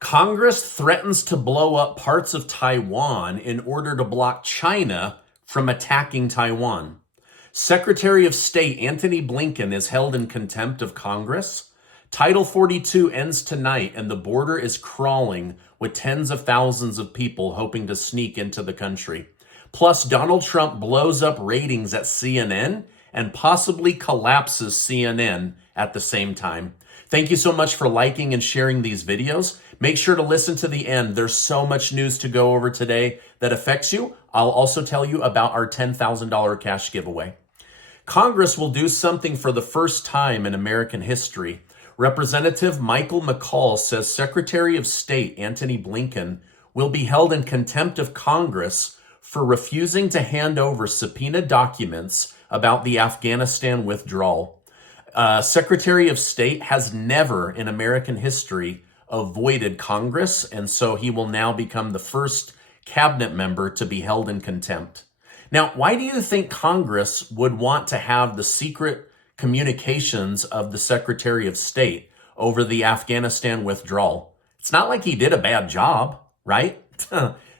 Congress threatens to blow up parts of Taiwan in order to block China from attacking Taiwan. Secretary of State Antony Blinken is held in contempt of Congress. Title 42 ends tonight, and the border is crawling with tens of thousands of people hoping to sneak into the country. Plus, Donald Trump blows up ratings at CNN and possibly collapses CNN at the same time. Thank you so much for liking and sharing these videos. Make sure to listen to the end. There's so much news to go over today that affects you. I'll also tell you about our $10,000 cash giveaway. Congress will do something for the first time in American history. Representative Michael McCall says Secretary of State Antony Blinken will be held in contempt of Congress for refusing to hand over subpoena documents about the Afghanistan withdrawal. Secretary of State has never in American history avoided Congress, and so he will now become the first cabinet member to be held in contempt. Now, why do you think Congress would want to have the secret communications of the Secretary of State over the Afghanistan withdrawal? It's not like he did a bad job, right?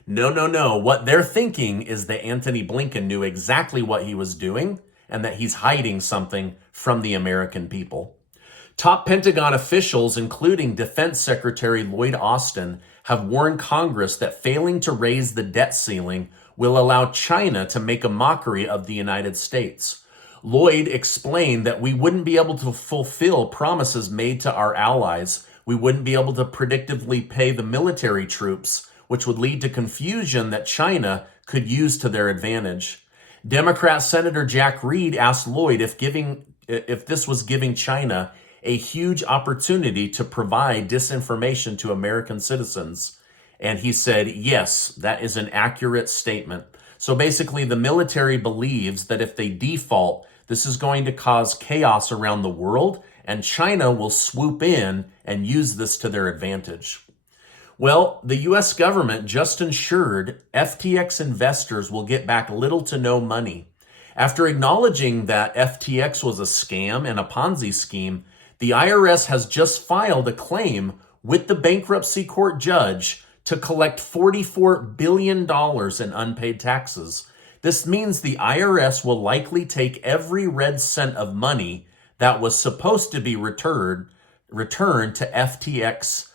No. What they're thinking is that Antony Blinken knew exactly what he was doing and that he's hiding something from the American people. Top Pentagon officials, including Defense Secretary Lloyd Austin, have warned Congress that failing to raise the debt ceiling will allow China to make a mockery of the United States. Lloyd explained that we wouldn't be able to fulfill promises made to our allies. We wouldn't be able to predictably pay the military troops, which would lead to confusion that China could use to their advantage. Democrat Senator Jack Reed asked Lloyd if this was giving China a huge opportunity to provide disinformation to American citizens. And he said, yes, that is an accurate statement. So basically, the military believes that if they default, this is going to cause chaos around the world, and China will swoop in and use this to their advantage. Well, the U.S. government just ensured FTX investors will get back little to no money. After acknowledging that FTX was a scam and a Ponzi scheme, the IRS has just filed a claim with the bankruptcy court judge to collect $44 billion in unpaid taxes. This means the IRS will likely take every red cent of money that was supposed to be returned to FTX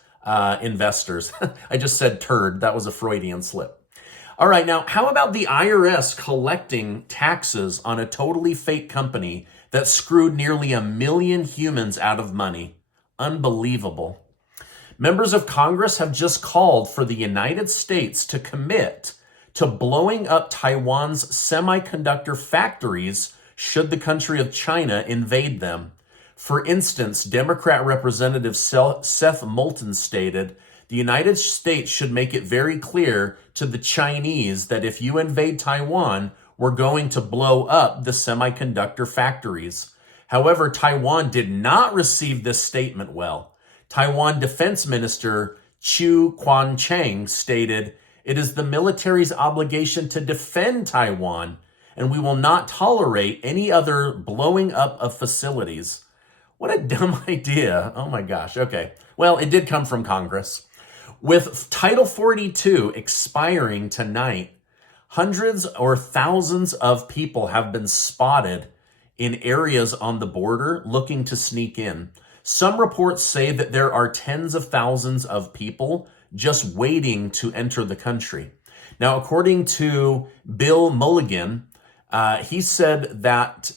investors. I just said turd. That was a Freudian slip. All right, now, how about the IRS collecting taxes on a totally fake company that screwed nearly 1 million humans out of money? Unbelievable. Members of Congress have just called for the United States to commit to blowing up Taiwan's semiconductor factories should the country of China invade them. For instance, Democrat Representative Seth Moulton stated, the United States should make it very clear to the Chinese that if you invade Taiwan, we're going to blow up the semiconductor factories. However, Taiwan did not receive this statement well. Taiwan Defense Minister Chiu Kuan-cheng stated, it is the military's obligation to defend Taiwan, and we will not tolerate any other blowing up of facilities. What a dumb idea. Oh my gosh. Okay. Well, it did come from Congress. With Title 42 expiring tonight, hundreds or thousands of people have been spotted in areas on the border looking to sneak in. Some reports say that there are tens of thousands of people just waiting to enter the country. Now, according to Bill Mulligan, he said that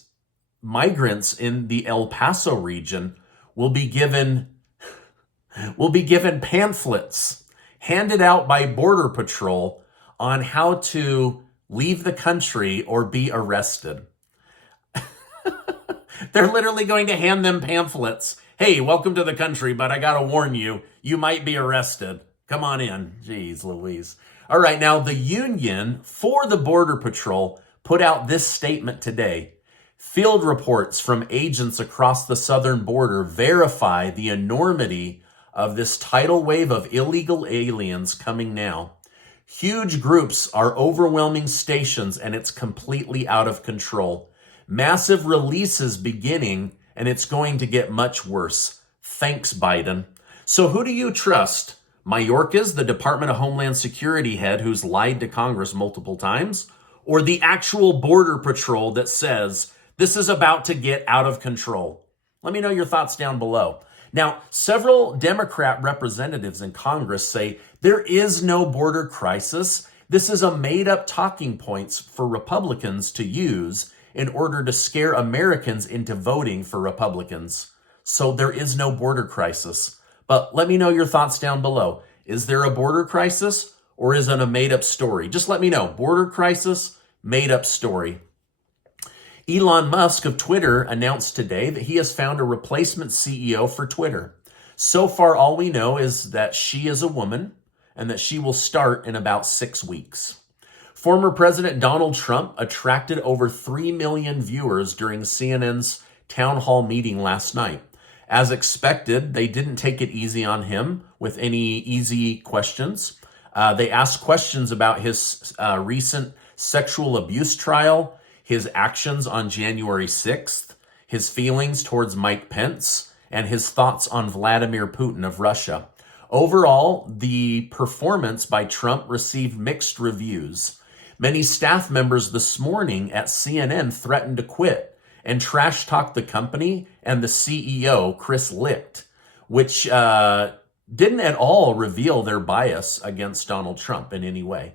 migrants in the El Paso region will be given pamphlets handed out by Border Patrol on how to leave the country or be arrested. They're literally going to hand them pamphlets. Hey, welcome to the country, but I gotta warn you, you might be arrested. Come on in. Jeez Louise. All right, now the Union for the Border Patrol put out this statement today. Field reports from agents across the southern border verify the enormity of this tidal wave of illegal aliens coming now. Huge groups are overwhelming stations and it's completely out of control. Massive releases beginning and it's going to get much worse. Thanks, Biden. So who do you trust? Mayorkas, the Department of Homeland Security head who's lied to Congress multiple times, or the actual Border Patrol that says this is about to get out of control? Let me know your thoughts down below. Now, several Democrat representatives in Congress say there is no border crisis. This is a made-up talking points for Republicans to use in order to scare Americans into voting for Republicans. So there is no border crisis. But let me know your thoughts down below. Is there a border crisis or is it a made-up story? Just let me know. Border crisis, made-up story. Elon Musk of Twitter announced today that he has found a replacement CEO for Twitter. So far, all we know is that she is a woman and that she will start in about 6 weeks. Former President Donald Trump attracted over 3 million viewers during CNN's town hall meeting last night. As expected, they didn't take it easy on him with any easy questions. They asked questions about his recent sexual abuse trial, his actions on January 6th, his feelings towards Mike Pence, and his thoughts on Vladimir Putin of Russia. Overall, the performance by Trump received mixed reviews. Many staff members this morning at CNN threatened to quit and trash talk the company and the CEO, Chris Licht, which didn't at all reveal their bias against Donald Trump in any way.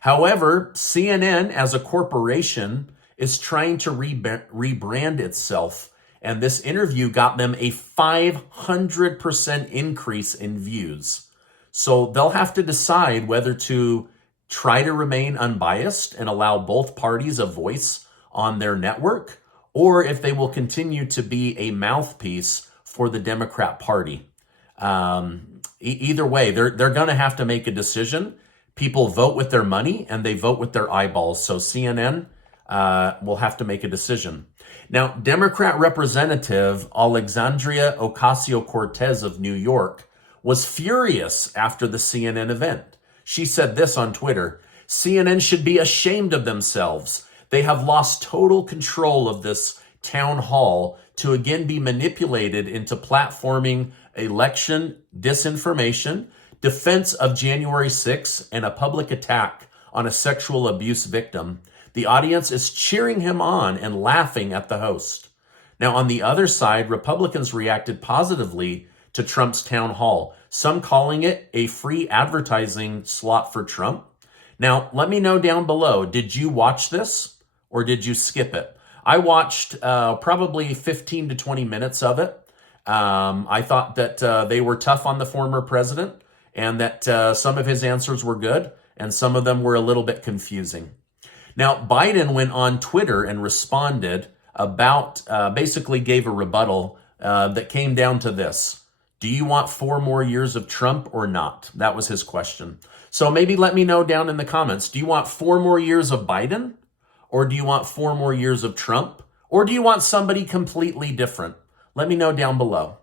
However, CNN as a corporation is trying to rebrand itself, and this interview got them a 500% increase in views. So they'll have to decide whether to try to remain unbiased and allow both parties a voice on their network, or if they will continue to be a mouthpiece for the Democrat Party. Either way, they're going to have to make a decision. People vote with their money and they vote with their eyeballs. So CNN will have to make a decision. Now, Democrat Representative Alexandria Ocasio-Cortez of New York was furious after the CNN event. She said this on Twitter: CNN should be ashamed of themselves. They have lost total control of this town hall to again be manipulated into platforming election disinformation, defense of January 6th, and a public attack on a sexual abuse victim. The audience is cheering him on and laughing at the host. Now, on the other side, Republicans reacted positively to Trump's town hall, some calling it a free advertising slot for Trump. Now, let me know down below, did you watch this or did you skip it? I watched probably 15 to 20 minutes of it. I thought that they were tough on the former president and that some of his answers were good and some of them were a little bit confusing. Now, Biden went on Twitter and responded about, basically gave a rebuttal that came down to this: do you want 4 more years of Trump or not? That was his question. So maybe let me know down in the comments, do you want 4 more years of Biden? Or do you want 4 more years of Trump? Or do you want somebody completely different? Let me know down below.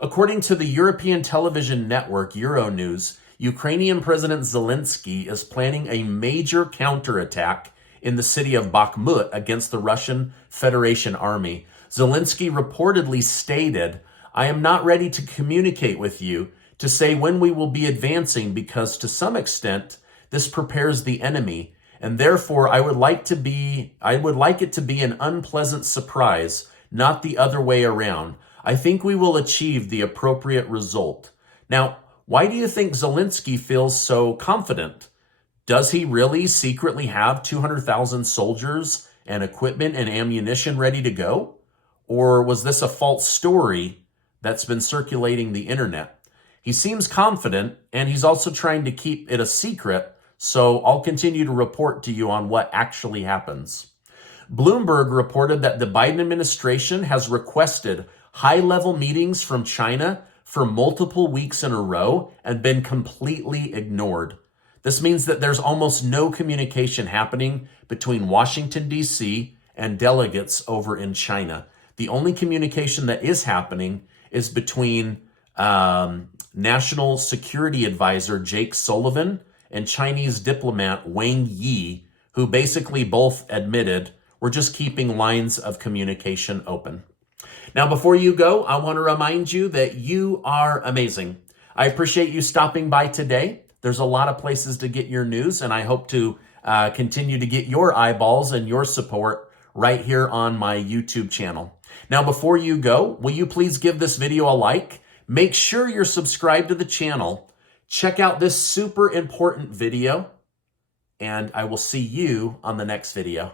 According to the European television network Euronews, Ukrainian President Zelensky is planning a major counterattack in the city of Bakhmut against the Russian Federation army. Zelensky reportedly stated, "I am not ready to communicate with you to say when we will be advancing because to some extent this prepares the enemy, and therefore I would like it to be an unpleasant surprise, not the other way around. I think we will achieve the appropriate result." Now, why do you think Zelensky feels so confident? Does he really secretly have 200,000 soldiers and equipment and ammunition ready to go? Or was this a false story that's been circulating the internet? He seems confident, and he's also trying to keep it a secret, so I'll continue to report to you on what actually happens. Bloomberg reported that the Biden administration has requested high-level meetings from China for multiple weeks in a row and been completely ignored. This means that there's almost no communication happening between Washington, D.C. and delegates over in China. The only communication that is happening is between National Security Advisor Jake Sullivan and Chinese diplomat Wang Yi, who basically both admitted we're just keeping lines of communication open. Now, before you go, I want to remind you that you are amazing. I appreciate you stopping by today. There's a lot of places to get your news, and I hope to continue to get your eyeballs and your support right here on my YouTube channel. Now, before you go, will you please give this video a like? Make sure you're subscribed to the channel. Check out this super important video, and I will see you on the next video.